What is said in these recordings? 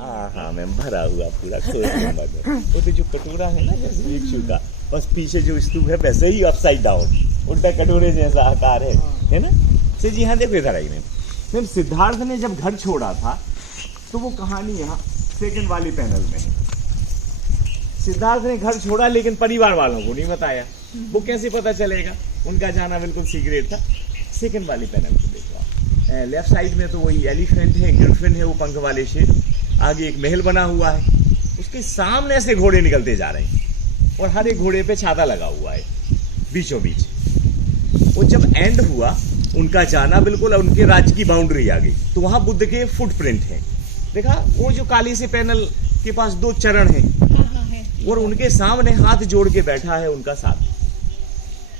हाँ मैम, भरा हुआ पूरा वो तो जो कटोरा है ना जैसे भिक्षु का, बस पीछे जो स्तूप है वैसे ही अपसाइड डाउन उल्टा कटोरे जैसा आकार है ना। से जी हाँ, देखो इधर आई मैम। सिद्धार्थ ने जब घर छोड़ा था तो वो कहानी यहाँ सेकंड वाली पैनल में है। सिद्धार्थ ने घर छोड़ा लेकिन परिवार वालों को नहीं बताया। वो कैसे पता चलेगा, उनका जाना बिल्कुल सीक्रेट था। सेकंड वाली पैनल को देखो आप, लेफ्ट साइड में तो वही एलिफेंट है, ग्रिफिन है, वो पंख वाले शेर। आगे एक महल बना हुआ है, उसके सामने से घोड़े निकलते जा रहे हैं और हर एक घोड़े पे छाता लगा हुआ है बीचों बीच। वो जब एंड हुआ उनका जाना, बिल्कुल उनके राज्य की बाउंड्री आ गई, तो वहां बुद्ध के फुटप्रिंट है। देखा वो जो काली से पैनल के पास 2 चरण हैं और उनके सामने हाथ जोड़ के बैठा है उनका साथ।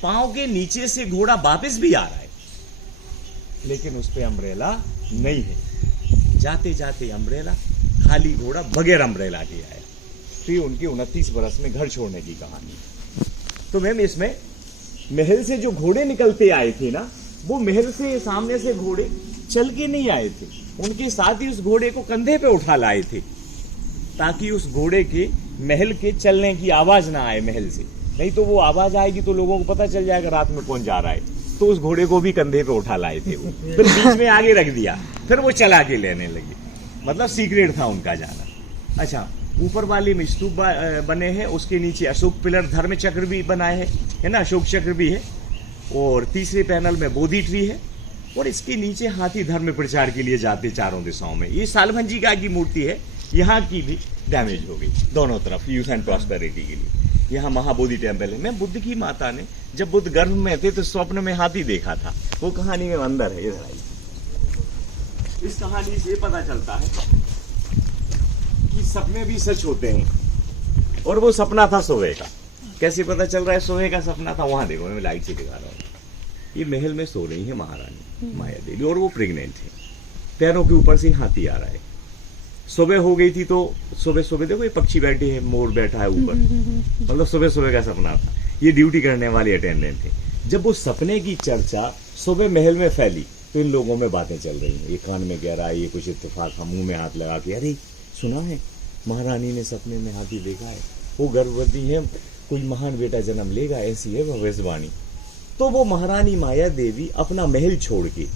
पांव के नीचे से घोड़ा वापस भी आ रहा है लेकिन उस पे अम्ब्रेला नहीं है। जाते जाते अम्ब्रेला, खाली घोड़ा बगैर अम्ब्रेला के आया। तो ये उनके 29 बरस में घर छोड़ने की कहानी। तो मैम इसमें महल से जो घोड़े निकलते आए थे ना, वो महल से सामने से घोड़े चल के नहीं आए थे, उनके साथ ही उस घोड़े को कंधे पे उठा लाए थे ताकि उस घोड़े के महल के चलने की आवाज ना आए महल से। नहीं तो वो आवाज आएगी तो लोगों को पता चल जाएगा रात में कौन जा रहा है। तो उस घोड़े को भी कंधे पे उठा लाए थे वो, फिर बीच में आगे रख दिया, फिर वो चला के लेने लगे। मतलब सीक्रेट था उनका जाना। अच्छा, ऊपर वाली में स्तूप बने हैं, उसके नीचे अशोक पिलर धर्म चक्र भी बनाए है ना, अशोक चक्र भी है। और तीसरे पैनल में बोधि ट्री है और इसके नीचे हाथी धर्म प्रचार के लिए जाते चारों दिशाओं में। ये सालभंजी गाय की मूर्ति है, यहाँ की भी डैमेज हो गई दोनों तरफ यूथ एंड प्रॉस्पेरिटी के लिए। यहाँ महाबोधि टेम्पल है। मैं बुद्ध की माता ने जब बुद्ध गर्भ में थे तो स्वप्न में हाथी देखा था, वो कहानी में अंदर है। इधर आई, इस कहानी से पता चलता है कि सपने भी सच होते हैं और वो सपना था सोवे का। कैसे पता चल रहा है सोवे का सपना था? वहां देखो, मैं लाइट से दिखा रहा हूँ। ये महल में सो रही है महारानी माया देवी और वो प्रेग्नेंट है। पैरों के ऊपर से हाथी आ रहा है। सुबह हो गई थी तो सुबह सुबह देखो ये पक्षी बैठे हैं, मोर बैठा है ऊपर। मतलब सुबह सुबह का सपना था। ये ड्यूटी करने वाले अटेंडेंट थे। जब वो सपने की चर्चा सुबह महल में फैली तो इन लोगों में बातें चल रही हैं। ये कान में कह रहा है, ये कुछ इत्तेफाक था, मुंह में हाथ लगा के, अरे सुना है महारानी ने सपने में हाथी देखा है, वो गर्भवती है, कोई महान बेटा जन्म लेगा, ऐसी है भविष्यवाणी। तो वो महारानी माया देवी अपना महल छोड़ के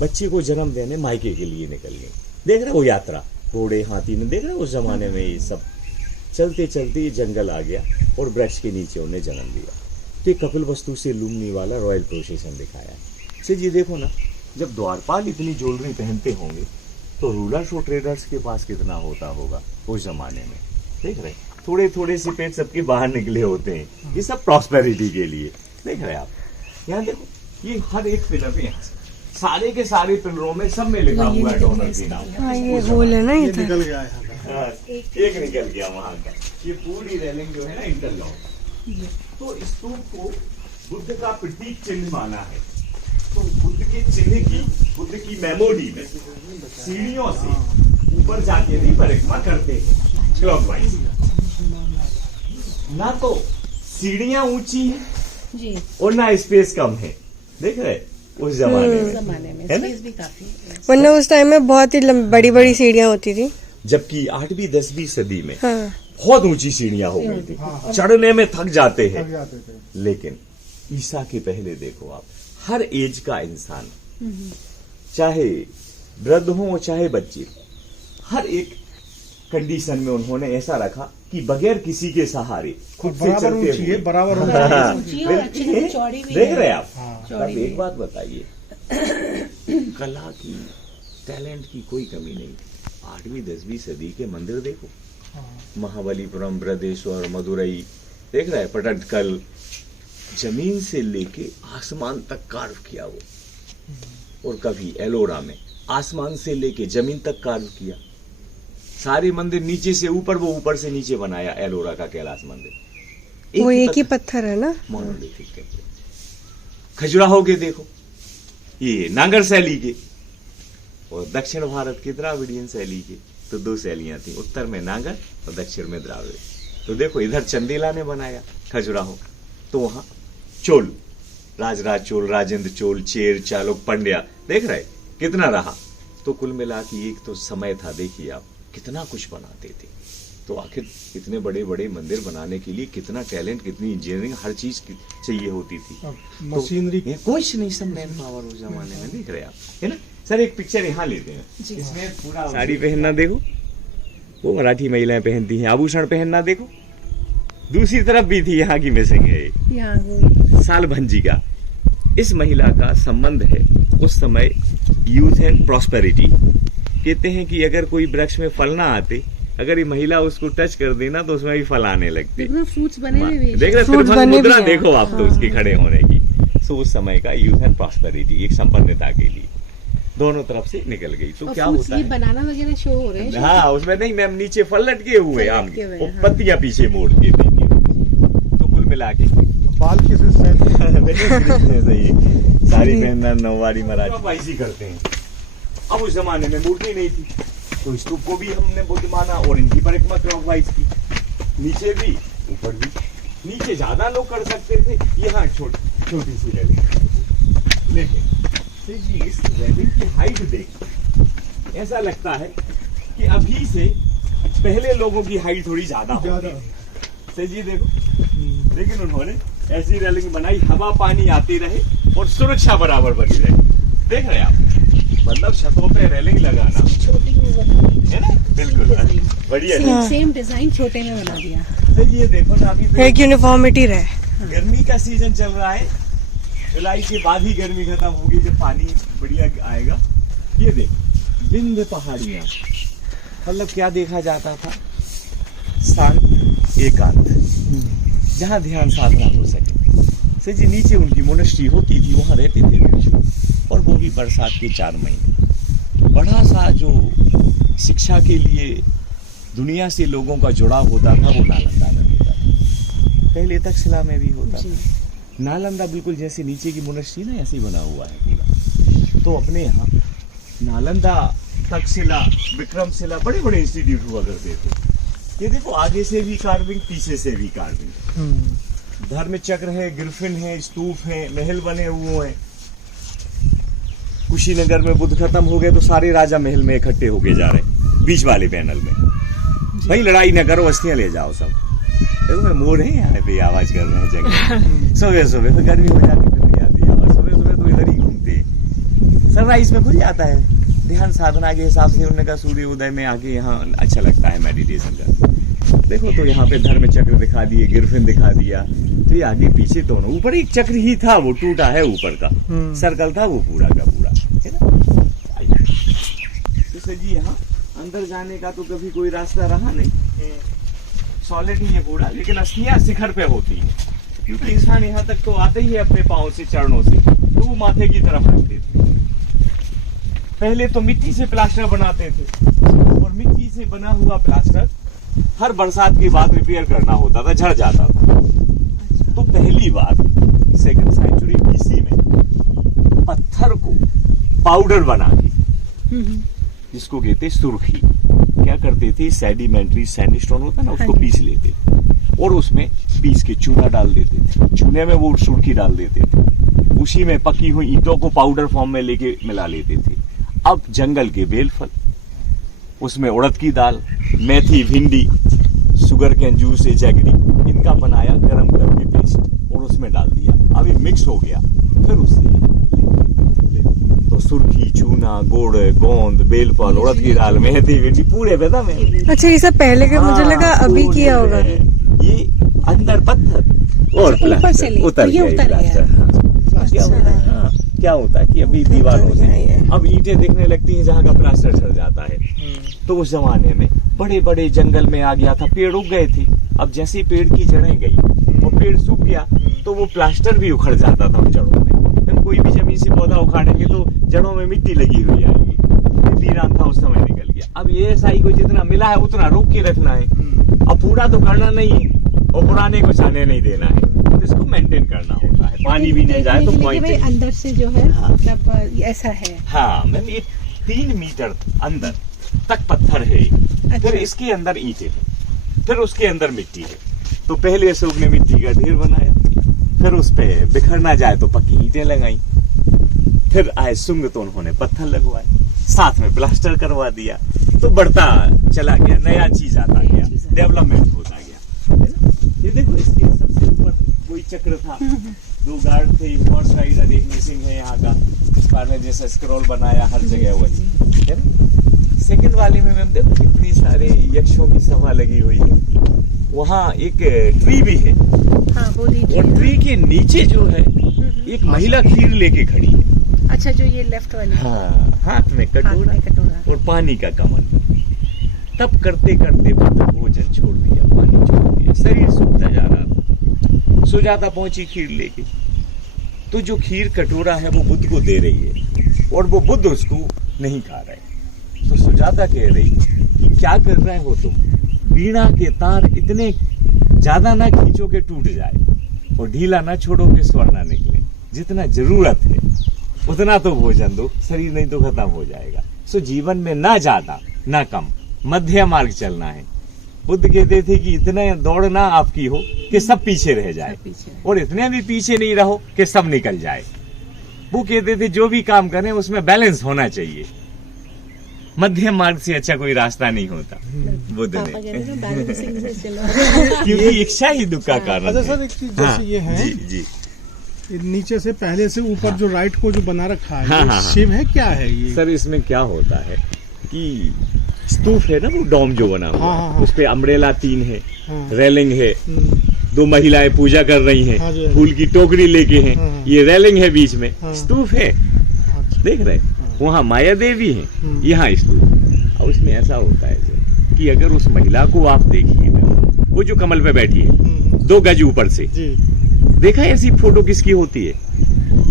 बच्चे को जन्म देने मायके के लिए निकल गई। देख रहे वो यात्रा, घोड़े हाथी में, देख रहे उस जमाने में ये सब चलते चलते ये जंगल आ गया और वृक्ष के नीचे उन्हें जन्म लिया। तो ये कपिल वस्तु से लुम्बनी वाला रॉयल प्रोसेशन दिखाया है। से जी देखो ना, जब द्वारपाल इतनी ज्वेलरी पहनते होंगे तो रूलर्स और ट्रेडर्स के पास कितना होता होगा उस जमाने में। देख रहे थोड़े थोड़े से पेट सबके बाहर निकले होते हैं, ये सब प्रॉस्पेरिटी के लिए। देख रहे आप यहाँ देखो, ये हर एक पिलर पे सारे के सारे पिलरों में सब में लिखा हुआ है डोनर के नाम। ये होल है ना, ये निकल गया है। एक निकल गया वहां का। ये पूरी रेलिंग जो है ना इंटरलॉक। तो स्तूप को बुद्ध का प्रतीक चिन्ह माना है। तो बुद्ध के चिन्ह की, बुद्ध की मेमोरी में सीढ़ियों से ऊपर जाके भी परिक्रमा करते हैं क्लॉकवाइज। ना तो सीढ़ियां ऊंची है और ना स्पेस कम है। देख रहे उस जमाने में स्पेस भी काफी, वरना उस टाइम में बहुत ही बड़ी बड़ी सीढ़ियां होती थी। जबकि 8वीं 10वीं सदी में बहुत ऊंची सीढ़ियां हो गई थी, चढ़ने में थक जाते हैं। लेकिन ईसा के पहले देखो आप, हर एज का इंसान, चाहे वृद्ध हो चाहे बच्चे, हर एक कंडीशन में उन्होंने ऐसा रखा कि बगैर किसी के सहारे खुद से चलते हुए बराबर देख रहे आप। अब एक बात बताइए, कला की, टैलेंट की कोई कमी नहीं। 8वीं 10वीं सदी के मंदिर देखो, महाबलीपुरम, बृहदेश्वर, मदुरई, देख रहे हैं पटदकल, जमीन से लेके आसमान तक कार्व किया वो। और कभी एलोरा में आसमान से लेके जमीन तक कार्व किया। सारे मंदिर नीचे से ऊपर, वो ऊपर से नीचे बनाया एलोरा का कैलाश मंदिर। वो एक ही पत्थर है ना, मोनोलिथिक टेम्पल। खजुराहो के देखो, ये नागर शैली के, और दक्षिण भारत के द्राविडियन शैली के। तो 2 शैलियां थी, उत्तर में नागर और दक्षिण में द्राविड़। तो देखो इधर चंदेला ने बनाया खजुराहो, तो वहां चोल, राजराज चोल, राजेंद्र चोल, चेर, चालुक, पंड्या, देख रहे कितना रहा। तो कुल मिला के एक तो समय था, देखिए आप, कितना कुछ बनाते थे। तो आखिर इतने बड़े बड़े मंदिर बनाने के लिए कितना टैलेंट, कितनी इंजीनियरिंग, हर चीज चाहिए होती थी। मशीनरी तो कुछ नहीं, सब मैन पावर उस जमाने में, देख रहे आप, है ना। सर एक पिक्चर यहाँ लेते हैं, इसमें पूरा साड़ी पहनना देखो, वो मराठी महिलाएं पहनती हैं, आभूषण पहनना देखो। दूसरी तरफ भी थी यहाँ की मिसिंग है, साल भंजी का। इस महिला का संबंध है उस समय यूथ एंड प्रॉस्पेरिटी। कहते हैं कि अगर कोई वृक्ष में फल ना आते, अगर ये महिला उसको टच कर देना तो उसमें भी फल आने लगते। फ्रूट्स बने हुए, देख रहे fruits त्रिभुवन बने मुद्रा भी हैं। देखो आप तो उसके खड़े होने की। सो उस समय का यूथ एंड प्रॉस्पेरिटी, एक संपन्नता के लिए दोनों तरफ से निकल गई। तो क्या होता है, बनाना वगैरह शो हो रहे हैं। हाँ उसमें नहीं मैम, नीचे फल लटके हुए आम के, हुए, और हाँ। पत्तियां पीछे मोड़ के देंगे। तो कुल मिला के बाल किसे सेट साड़ी पहनना नौवारी मराठी ऐसी करते हैं। अब उस जमाने में मूर्ति नहीं थी, तो स्तूप को भी हमने बुद्ध माना, और इनकी परिक्रमा क्लॉकवाइज की, नीचे भी ऊपर भी। नीचे ज्यादा लोग कर सकते थे, यहाँ छोटी सी रेलिंग। लेकिन इस रेलिंग की हाइट देख ऐसा लगता है कि अभी से पहले लोगों की हाइट थोड़ी ज्यादा होगी। जी देखो, लेकिन उन्होंने ऐसी रेलिंग बनाई, हवा पानी आती रहे और सुरक्षा बराबर बनी रहे। देख रहे हैं आप, मतलब छतों पे रेलिंग लगाना, है ना, बिल्कुल बढ़िया। सेम डिजाइन छोटे में बना दिया। तो ये देखो ना, अभी एक यूनिफॉर्मिटी रहे। गर्मी का सीजन चल रहा है, जुलाई के बाद ही गर्मी खत्म होगी जब पानी बढ़िया आएगा। ये देख, बिंद पहाड़ियां, मतलब क्या देखा जाता था, शांत एकांत, जहाँ ध्यान साधना हो सके। से जी नीचे उनकी मोनेस्ट्री होती थी, वहां रहते थे लोग, और वो भी बरसात के 4 महीने। बड़ा सा जो शिक्षा के लिए दुनिया से लोगों का जुड़ाव होता था, वो नालंदा में होता था। पहले तक्षशिला में भी होता था। नालंदा बिल्कुल जैसे नीचे की मोनेस्ट्री ना, ऐसे ही बना हुआ है पूरा। तो अपने यहाँ नालंदा, तक्षशिला, विक्रमशिला, बड़े बड़े इंस्टीट्यूट हुआ करते थे। ये देखो, आगे से भी कार्विंग, पीछे से भी कार्विंग, धर्म चक्र है, ग्रिफिन है, स्तूप है, महल बने हुए हैं। कुशीनगर में बुद्ध खत्म हो गए तो सारे राजा महल में इकट्ठे होके जा रहे, बीच वाले पैनल में। भाई लड़ाई न करो, अस्थियां ले जाओ सब। देखो मोर है यहाँ पे, आवाज कर रहे हैं जगह। सुबह सुबह तो गर्मी हो जाती, ठंडी आती है, सुबह सुबह तो इधर ही घूमते। सनराइज में खुल जाता है, ध्यान साधना के हिसाब से उन्होंने कहा सूर्य उदय में आके यहाँ अच्छा लगता है मेडिटेशन का। देखो तो यहाँ पे धर्म चक्र दिखा दिए, गिरफिन दिखा दिया। तो ये आगे पीछे दोनों, ऊपर एक चक्र ही था, वो टूटा है ऊपर का, सर्कल था वो पूरा का पूरा, है ना। तो सर जी यहाँ अंदर जाने का तो कभी कोई रास्ता रहा नहीं, सॉलिड ही है पूरा, लेकिन अस्थियां शिखर पे होती है, क्योंकि इंसान यहाँ तक तो आते ही है अपने पाँव से, चरणों से, तो वो माथे की तरफ रखते थे। पहले तो मिट्टी से प्लास्टर बनाते थे, और मिट्टी से बना हुआ प्लास्टर हर बरसात के बाद रिपेयर करना होता था, झड़ जाता था। तो पहली बार 2nd सेंचुरी BC में पत्थर को पाउडर बना के, जिसको कहते सुर्खी, क्या करते थे, सेडिमेंट्री सैंडस्टोन होता ना, उसको पीस लेते और उसमें पीस के चूना डाल देते थे, चूने में वो सुर्खी डाल देते थे, उसी में पकी हुई ईंटों को पाउडर फॉर्म में लेके मिला लेते थे। अब जंगल के बेलफल, उसमें उड़द की दाल, मेथी, भिंडी, शुगर कैन जूस, जैगरी, इनका बनाया गरम करके पेस्ट, और उसमें डाल दिया। अब ये मिक्स हो गया, फिर उससे तो सुर्खी, चूना, गुड़, गोंद, बेलफल, उड़द की दाल, मेथी, भिंडी, पूरे बेदा में। अच्छा, ये सब पहले का मुझे लगा अभी किया होगा। ये अंदर पत्थर और ऊपर से ले, उतर तो ये गया उतर प्लास्टर। हाँ, क्या होता है, हाँ, क्या होता है कि अभी दीवारों से अब ईंटें दिखने लगती हैं जहाँ का प्लास्टर चढ़ जाता है। तो उस जमाने में बड़े बड़े जंगल में आ गया था, पेड़ उग गए थे। अब जैसे ही पेड़ की जड़ें गई और पेड़ सूख गया, तो वो प्लास्टर भी उखड़ जाता था उन जड़ों में। कोई भी जमीन से पौधा उखाड़ेंगे तो जड़ों में मिट्टी लगी हुई आएगी, वीरान था उस समय निकल गया। अब ये एसआई को जितना मिला है उतना रोक के रखना है, अब पूरा तो करना नहीं है और पुराने को जाने नहीं देना है, तो इसको मेंटेन करना होता है। पानी भी नहीं जाए तो पॉइंट अंदर से जो है, हाँ। मतलब ऐसा है। हाँ मैम, ये 3 मीटर अंदर तक पत्थर है, फिर इसके अंदर ईंटें हैं, फिर उसके अंदर मिट्टी है। तो पहले अशोक ने मिट्टी का ढेर बनाया, फिर उस पे बिखर ना जाए तो पक्की ईंटें लगाई, फिर आए सुंग तो उन्होंने पत्थर लगवाए, साथ में प्लास्टर करवा दिया, तो बढ़ता चला गया, नया चीज आता गया, डेवलपमेंट होता गया, है ना? ये देखो इसके सबसे ऊपर कोई चक्र था, 2 गार्ड थे, हॉर्स राइडर, एक मिसिंग है यहाँ का, इस पार ने जैसा स्क्रॉल बनाया हर जगह वही, है ना? सेकंड वाले में मैम देखो कितनी सारे यक्षों की सभा लगी हुई है, वहाँ एक ट्री भी है, हाँ वो दीजिए और ट्री के नीचे जो है एक महिला खीर लेके खड़ी है। अच्छा, जो ये लेफ्ट वाली हाँ, हाथ में कटोरा कटोरा और पानी का कमल। तब करते करते बुद्ध भोजन छोड़ दिया, पानी छोड़ दिया, शरीर सूखता जा रहा था। सुजाता पहुंची खीर लेके, तो जो खीर कटोरा है वो बुद्ध को दे रही है और वो बुद्ध उसको नहीं खा रहे। तो सुजाता कह रही कि क्या कर रहे हो तुम, वीणा के तार इतने ज्यादा ना खींचो के टूट जाए और ढीला ना छोड़ो के स्वर ना निकले, जितना जरूरत है उतना तो भोजन दो, शरीर नहीं तो खत्म हो जाएगा। सो जीवन में ना ज्यादा ना कम, मध्य मार्ग चलना है। बुद्ध कहते थे कि इतना दौड़ना आपकी हो कि सब पीछे रह जाए और इतने भी पीछे नहीं रहो कि सब निकल जाए। वो कहते थे जो भी काम करें उसमें बैलेंस होना चाहिए, मध्यम मार्ग से अच्छा कोई रास्ता नहीं होता बुद्ध ने, क्योंकि इच्छा ही दुख का कारण अच्छा है। सर, एक चीज जैसे ये है, जी जी, नीचे से पहले से ऊपर जो राइट को जो बना रखा है, हाँ, ये हाँ, हाँ। शिव है, क्या है ये? सर इसमें क्या होता है कि स्तूप है ना, वो डोम जो बना हुआ, हाँ, हाँ, हाँ। उस पे अम्ब्रेला 3 है, हाँ। रेलिंग है, हम्म, 2 महिलाएं पूजा कर रही हैं, हाँ, जो है। फूल की टोकरी लेके हैं, हाँ। ये रेलिंग है बीच में, हाँ। स्तूप है, अच्छा। देख रहे, वहाँ माया देवी है, हम्म। यहाँ स्तूप। और उसमें ऐसा होता है सर कि अगर उस महिला को आप देखिए, वो जो कमल पे बैठी है 2 गज ऊपर से, जी, देखा ऐसी फोटो किसकी होती है,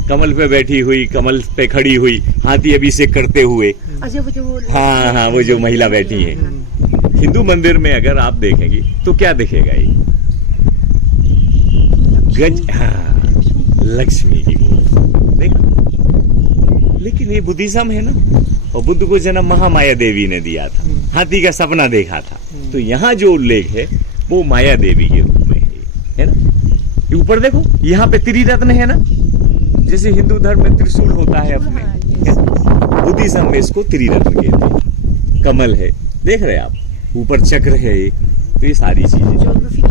कमल पे बैठी हुई, कमल पे खड़ी हुई, हाथी अभिषेक करते हुए, अच्छा वो जो हाँ हाँ, वो जो महिला बैठी है। हिंदू मंदिर में अगर आप देखेंगे तो क्या दिखेगा, ये गज, हाँ, लक्ष्मी की मूर्ति, देखा। लेकिन ये बुद्धिज्म है ना, और बुद्ध को जन्म महामाया देवी ने दिया था, हाथी का सपना देखा था, तो यहाँ जो उल्लेख है वो माया देवी के रूप में है ना। ये ऊपर देखो, यहाँ पे त्रिरत्न है ना, जैसे हिंदू धर्म में त्रिशूल होता है अपने, बुद्धिज्म में इसको त्रिरत्न कहते हैं। कमल है, देख रहे आप, ऊपर चक्र है, तो ये सारी चीजें ज्योग्राफी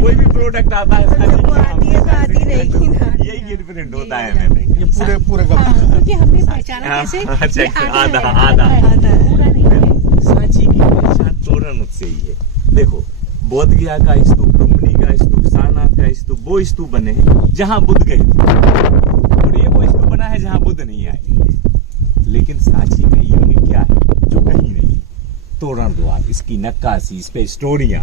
कोई भी प्रोडक्ट आता है यही यही डिफरेंट होता है मैंने। ये पूरे का क्योंकि हमने पहचाना हाँ, कैसे, अच्छा, ये आधा, है, आधा। है, पूरा नहीं है। सांची की पहचान तोरण से ही है। देखो, बोध गया का स्तूप, लुम्बिनी का स्तूप, सारनाथ का स्तूप, वो स्तूप बने हैं जहाँ बुद्ध गए थे, और ये वो स्तूप बना है जहाँ बुद्ध नहीं आए। लेकिन सांची में यूनिक क्या है जो कहीं नहीं, तोरण द्वार, इसकी नक्काशी, इस पे स्टोरियां,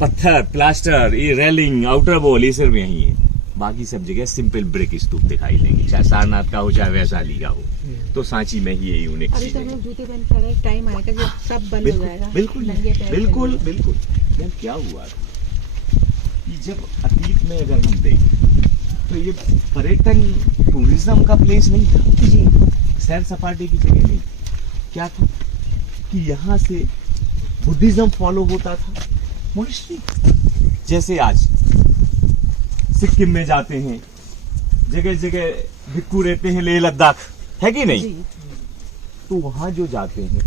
पत्थर, प्लास्टर, ये रेलिंग, आउटर वॉल, ये सिर्फ यही है। बाकी सब जगह सिंपल ब्रिक स्तूप दिखाई देंगे, चाहे सारनाथ का हो चाहे वैशाली का हो। तो सांची में ही ये यूनिक अभी चीज तो है। हम लोग जूते पहन कर एक टाइम आएगा जब सब बंद हो जाएगा, बिल्कुल नंगे पैर बिल्कुल चलेंगे। बिल्कुल। यार क्या हुआ कि जब अतीत में अगर हम देखें तो ये पर्यटन टूरिज्म का प्लेस नहीं था, जी, सैर सपाटे की जगह नहीं। क्या था कि यहाँ से बुद्धिज्म फॉलो होता था, मोनेस्ट्री। जैसे आज सिक्किम में जाते हैं, जगह जगह भिक्खू रहते हैं, लेह लद्दाख, है कि नहीं? जी। तो वहां जो जाते हैं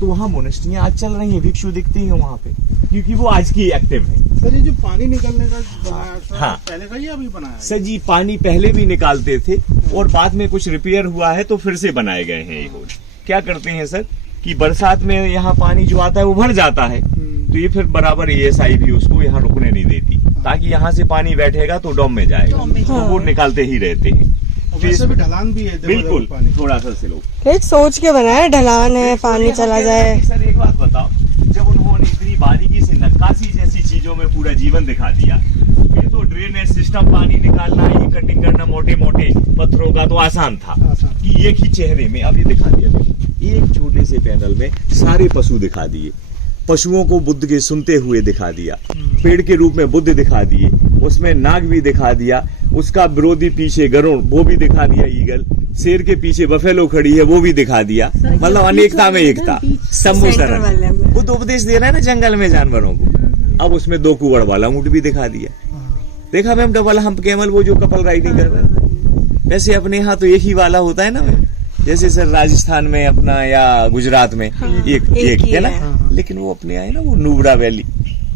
तो वहां मोनेस्ट्रियां आज चल रही हैं, भिक्षु दिखती हैं वहां पे, क्योंकि वो आज की एक्टिव है। सर, ये जो पानी निकलने का बनाया सर, हाँ। पहले का ही अभी बनाया है? सर जी, पानी पहले भी निकालते थे और बाद में कुछ रिपेयर हुआ है तो फिर से बनाए गए हैं ये रोड। क्या करते हैं सर कि बरसात में यहाँ पानी जो आता है वो भर जाता है, तो ये फिर बराबर ESI भी उसको यहाँ रुकने नहीं देती, ताकि यहाँ से पानी बैठेगा तो डॉम में जाएगा, डॉम में तो वो निकालते ही रहते हैं। और वैसे भी ढलान भी है, देखो, बिल्कुल, देखो पानी। थोड़ा सा स्लो। एक सोच के बनाया, ढलान है, पानी चला जाए। सर एक बात बताओ, जब उन्होंने इतनी बारीकी से नक्काशी जैसी चीजों में पूरा जीवन दिखा दिया, फिर तो ड्रेनेज सिस्टम, पानी निकालना, ये कटिंग करना मोटे मोटे पत्थरों का तो आसान था आसान। कि एक ही चेहरे में, अब ये दिखा दिया, एक छोटे से पैनल में सारे पशु दिखा दिए, पशुओं को बुद्ध के सुनते हुए दिखा दिया, पेड़ के रूप में बुद्ध दिखा दिए, उसमें नाग भी दिखा दिया, उसका विरोधी पीछे गरुड़ वो भी दिखा दिया, ईगल, शेर के पीछे बफेलो खड़ी है वो भी दिखा दिया। मतलब अनेकता में एकता, शंभु सेंटर वाले शरण। में। बुद्ध उपदेश दे रहा है ना जंगल में जानवरों को, अब उसमें 2 कुंवड़ वाला ऊंट भी दिखा दिया। देखा मैम डबल हम्प कैमल, वो जो कपल राइडिंग कर रहे हैं। वैसे अपने यहाँ तो एक ही वाला होता है ना मैम, जैसे सर राजस्थान में अपना या गुजरात में एक ही है ना, है। लेकिन वो अपने आए ना वो नुब्रा वैली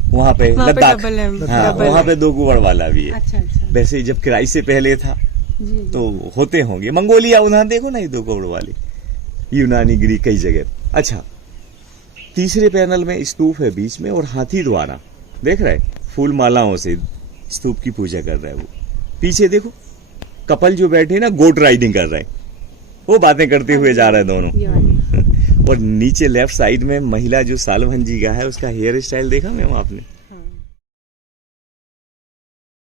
वहाँ पे वहाँ पे लद्दाख, डबल है, हाँ डबल वहाँ है। पे 2 कुवड़ वाला भी है। अच्छा अच्छा वैसे जब किराई से पहले था जी तो होते होंगे, मंगोलिया उधर देखो ना ये 2 कुवड़ वाले, यूनानी ग्रीक कई जगह। अच्छा, तीसरे पैनल में स्तूप है बीच में और हाथी द्वारा देख रहे फूल मालाओं से स्तूप की पूजा कर रहा है वो। पीछे देखो कपल जो बैठे ना गोट राइडिंग कर रहे हैं, वो बातें करते हुए जा रहे हैं दोनों। ये वाली और नीचे लेफ्ट साइड में महिला जो सालभन जी का है उसका हेयर स्टाइल देखा मैम आपने?